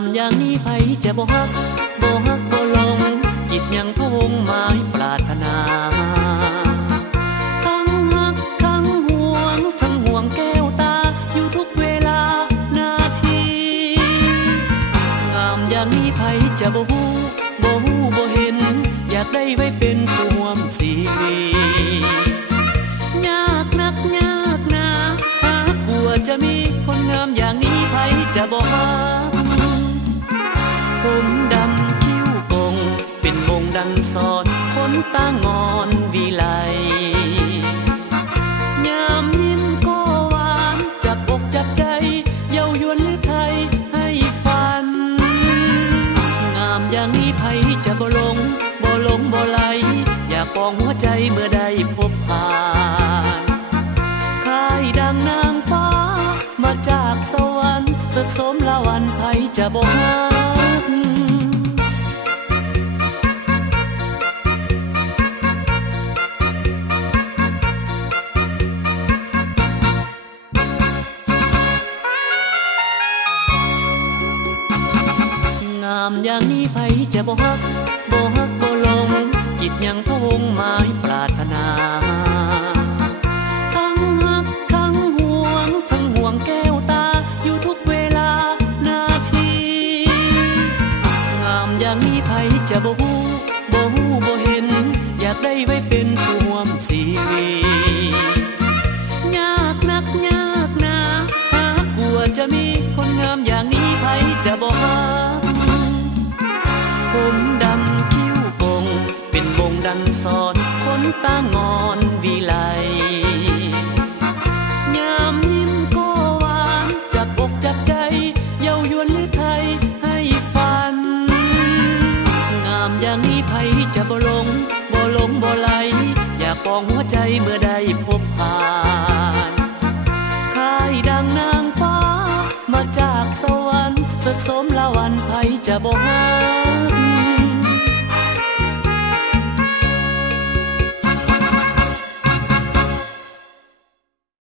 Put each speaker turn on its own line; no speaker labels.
ามอย่างนี้ไผจะบ่ฮักบ่ฮักบ่ลง จิตยังพะวงหมายปรารถนา ทั้งฮักทั้งห่วง ทั้งห่วงแก้วตา อยู่ทุกเวลานาทีงามอย่างนี้ไผจะบ่ฮู้บ่ฮู้บ่เห็น อยากได้ไว้เป็นผู้ร่วมสีวียากนักยากนาหากลัวจะมีคนงามอย่างนี้ไผจะบ่ฮัก สอดขนตางอนวิไลยามยิ้มก็หวานจับอกจับใจ เย้ายวนหรือไทยให้ฝัน งามอย่างนี้ไผจะบ่ลงบ่ลงบ่ไหลอยากปองหัวใจเมื่อได้พบผ่านคายดังนางฟ้า มาจากสวรรค์สดสมละวันไผจะบ่ฮักามอย่างนี้ไผจะบ่ฮักบ่ฮักบ่ลง จิตยังพวงหมายปรารถนา ทั้งฮักทั้งห่วง ทั้งห่วงแก้วตา อยู่ทุกเวลานาที งามอย่างนี้ไผจะบ่ฮู้ สอดขนตางอนวิไลยามยิ้มก็หวานจับอกจับใจ เย้ายวนหรือไทยให้ฝัน งามอย่างนี้ไผจะบ่ลงบ่ลงบ่ไหลอยากปองหัวใจเมื่อได้พบผ่านค่ายดังนางฟ้า มาจากสวรรค์สดสมละวันไผจะบ่ฮัก